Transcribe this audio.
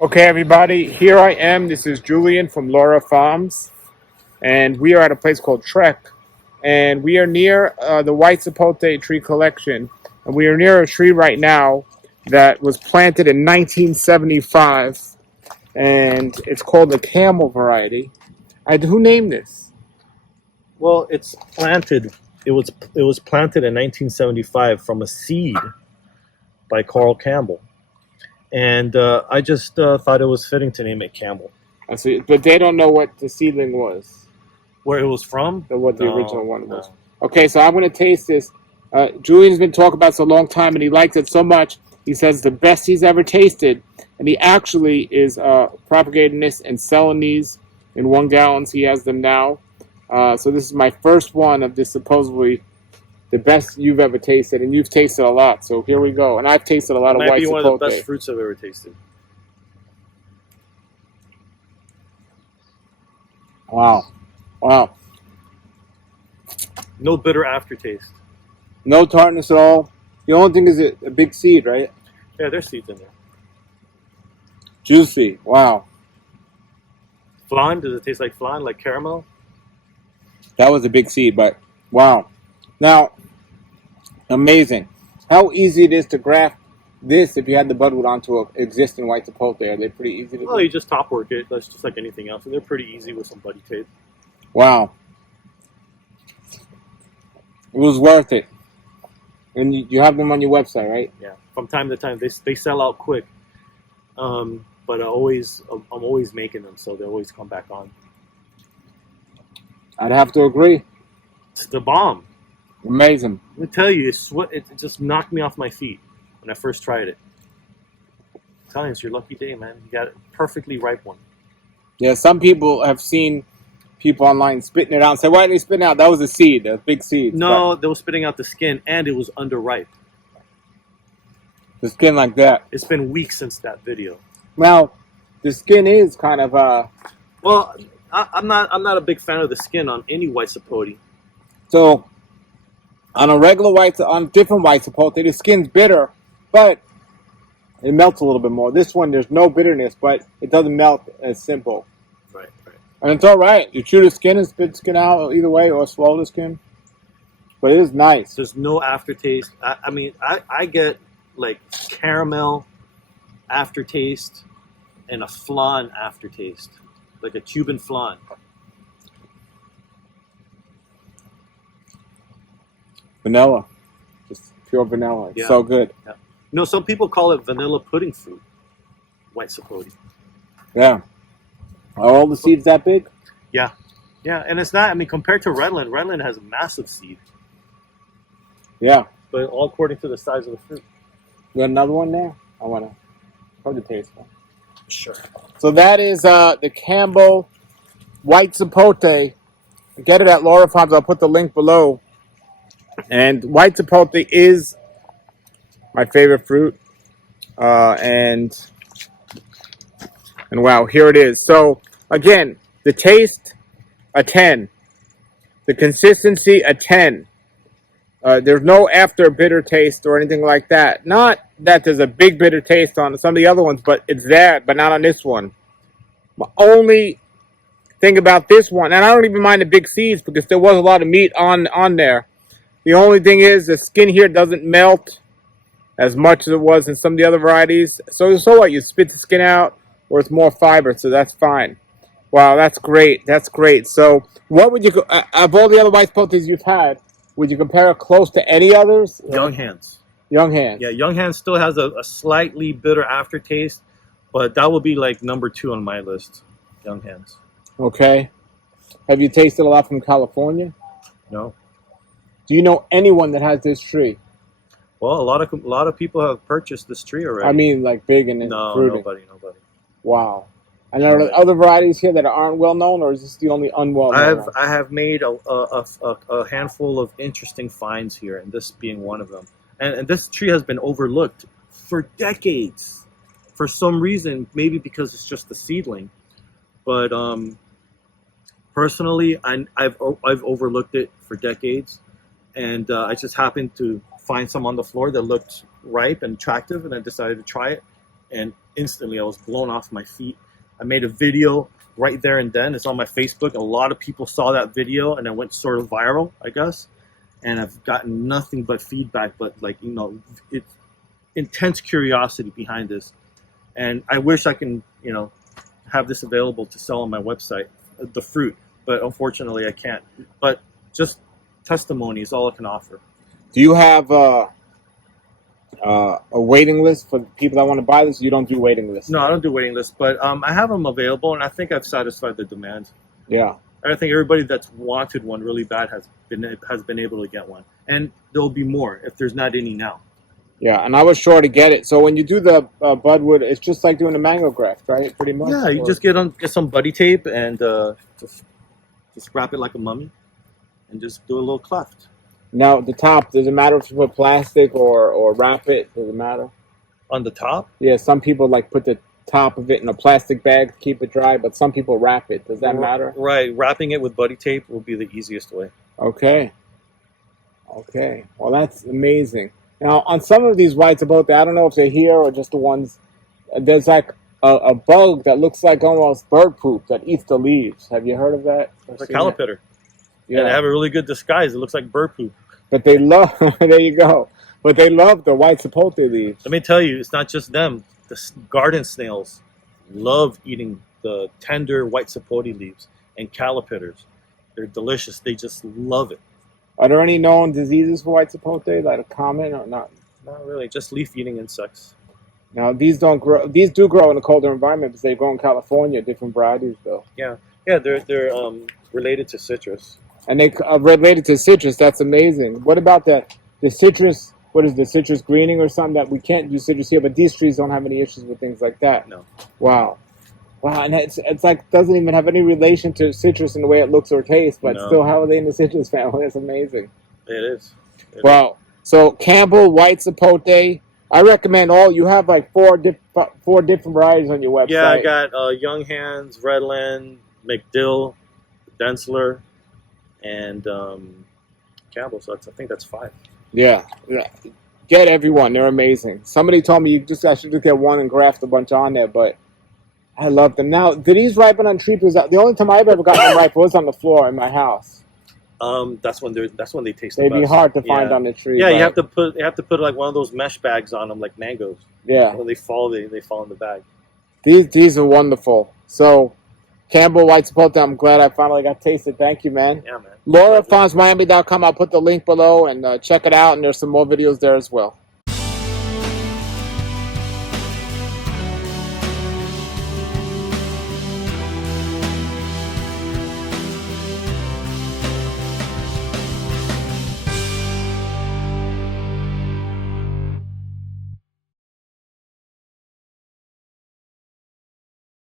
Okay, everybody, here I am. This is Julian from Lara Farms, and we are at a place called Trec, and we are near the White Sapote tree collection, and we are near a tree right now that was planted in 1975, and it's called the Campbell variety. Who named this? Well, it's planted. It was planted in 1975 from a seed by Carl Campbell, and I just thought it was fitting to name it Campbell. I see, but they don't know what the seedling was, Where it was from? or what the No, original one was. no. Okay, so I'm going to taste this. Julian's been talking about this a long time, and he likes it so much. He says it's the best he's ever tasted, and he actually is propagating this and selling these in 1 gallons. He has them now. So this is my first one of this supposedly the best you've ever tasted, and you've tasted a lot. So here we go. And I've tasted a lot of Might white be one Sapote. of the best fruits I've ever tasted. Wow, wow. No bitter aftertaste. No tartness at all. The only thing is a big seed, right? Yeah, there's seeds in there. Juicy. Wow. Flan? Does it taste like flan, like caramel? That was a big seed, but wow. Now, amazing. How easy it is to graft this if you had the budwood onto an existing white Sapote. Are they pretty easy to Well, do? you just top work it. That's just like anything else, and they're pretty easy with some buddy tape. Wow. It was worth it. And you have them on your website, right? Yeah, from time to time they sell out quick, but I'm always making them, so they always come back on. I'd have to agree. It's the bomb. Amazing. Let me tell you, it just knocked me off my feet when I first tried it. I'm telling you, it's your lucky day, man. You got a perfectly ripe one. Yeah, some people have seen people online spitting it out and say, why are they spitting out? That was a seed, a big seed. No, they were spitting out the skin, and it was underripe. The skin like that. It's been weeks since that video. Now, the skin is kind of Well, I'm not a big fan of the skin on any white Sapote. so on a regular on different white Sapote, the skin's bitter, but it melts a little bit more. This one, there's no bitterness, but it doesn't melt as simple. Right. And it's all right. You chew the skin and spit the skin out either way, or swallow the skin. But it is nice. There's no aftertaste. I mean, I get like caramel aftertaste and a flan aftertaste, like a Cuban flan. Vanilla. Just pure vanilla. It's Yeah. so good. Yeah. You know, some people call it vanilla pudding fruit, white Sapote. Yeah. Are all the seeds that big? Yeah, and it's not. I mean, compared to Redland has a massive seed, Yeah. but all according to the size of the fruit. You got another one there? I want to probably taste one. Sure. So that is the Campbell White Saporte. Get it at Lara Farms. I'll put the link below. And white Saporte is my favorite fruit. And wow, here it is. So again, the taste, a 10. The consistency, a 10. There's no after bitter taste or anything like that. Not that there's a big bitter taste on some of the other ones, but it's there, but not on this one. My only thing about this one, and I don't even mind the big seeds because there was a lot of meat on there. The only thing is the skin here doesn't melt as much as it was in some of the other varieties. So what? You spit the skin out, or it's more fiber, so that's fine. Wow, that's great. That's great. So what would you, of all the other white Sapotes you've had, would you compare it close to any others? Young Hands. Young Hands. Yeah, Young Hands still has a slightly bitter aftertaste, but that would be like number 2 on my list. Young Hands. Okay. Have you tasted a lot from California? No. Do you know anyone that has this tree? Well, a lot of people have purchased this tree already. I mean, like big and no, fruiting. nobody. Wow. And are there other varieties here that aren't well known, or is this the only unwell known? I have made a handful of interesting finds here, and this being one of them. And this tree has been overlooked for decades. For some reason, maybe because it's just a seedling, but personally, I've overlooked it for decades, and I just happened to find some on the floor that looked ripe and attractive, and I decided to try it. and instantly I was blown off my feet. I made a video right there and then. It's on my Facebook. A lot of people saw that video, and it went sort of viral, I guess. And I've gotten nothing but feedback, but like, you know, it's intense curiosity behind this. And I wish I can, you know, have this available to sell on my website, the fruit, but unfortunately I can't. But just testimony is all I can offer. Do you have a waiting list for people that want to buy this? You don't do waiting lists? No, I don't do waiting lists, but I have them available, and I think I've satisfied the demand. Yeah. I think everybody that's wanted one really bad has been able to get one, and there'll be more if there's not any now. Yeah, and I was sure to get it. So when you do the budwood, it's just like doing a mango graft, right? Pretty much. Yeah, you just get some buddy tape and just wrap it like a mummy, and just do a little cleft. Now the top, does it matter if you put plastic or wrap it? Does it matter? On the top? Yeah, some people like put the top of it in a plastic bag to keep it dry, but some people wrap it. Does that matter? Right, wrapping it with buddy tape will be the easiest way. Okay. Okay. Well, that's amazing. Now, on some of these white sapote, I don't know if they're here or just the ones, there's like a bug that looks like almost bird poop that eats the leaves. Have you heard of that? It's a calipeter. Yeah. And they have a really good disguise. It looks like bird poop. But they love, there you go. But they love the white sapote leaves. Let me tell you, it's not just them. The garden snails love eating the tender white sapote leaves and calipiters. They're delicious. They just love it. Are there any known diseases for white sapote, like a common or not? Not really, just leaf-eating insects. Now, these don't grow. These do grow in a colder environment because they grow in California, different varieties, though. Yeah, they're related to citrus. And they are related to citrus. That's amazing. What about the citrus? What is the citrus greening or something that we can't do citrus here? But these trees don't have any issues with things like that. No. Wow. Wow, and it's like doesn't even have any relation to citrus in the way it looks or tastes, but still, how are they in the citrus family? That's amazing. It is. Wow. So Campbell White Saporte, I recommend all. You have like four different varieties on your website. Yeah, I got Young Hands, Redland, McDill, Densler, and Campbell. So I think that's 5. Yeah. Get everyone. They're amazing. Somebody told me I should just get one and graft a bunch on there, but I love them. Now, do these ripen on tree? Because the only time I've ever gotten them ripe was on the floor in my house. That's when they taste. They'd the best. be hard to find on the tree. Yeah, you have to put like one of those mesh bags on them, like mangoes. Yeah. When they fall in the bag. These are wonderful. So, Campbell White Saporte, I'm glad I finally got tasted. Thank you, man. Yeah, man. Lara Farms Miami.com. I'll put the link below and check it out. And there's some more videos there as well.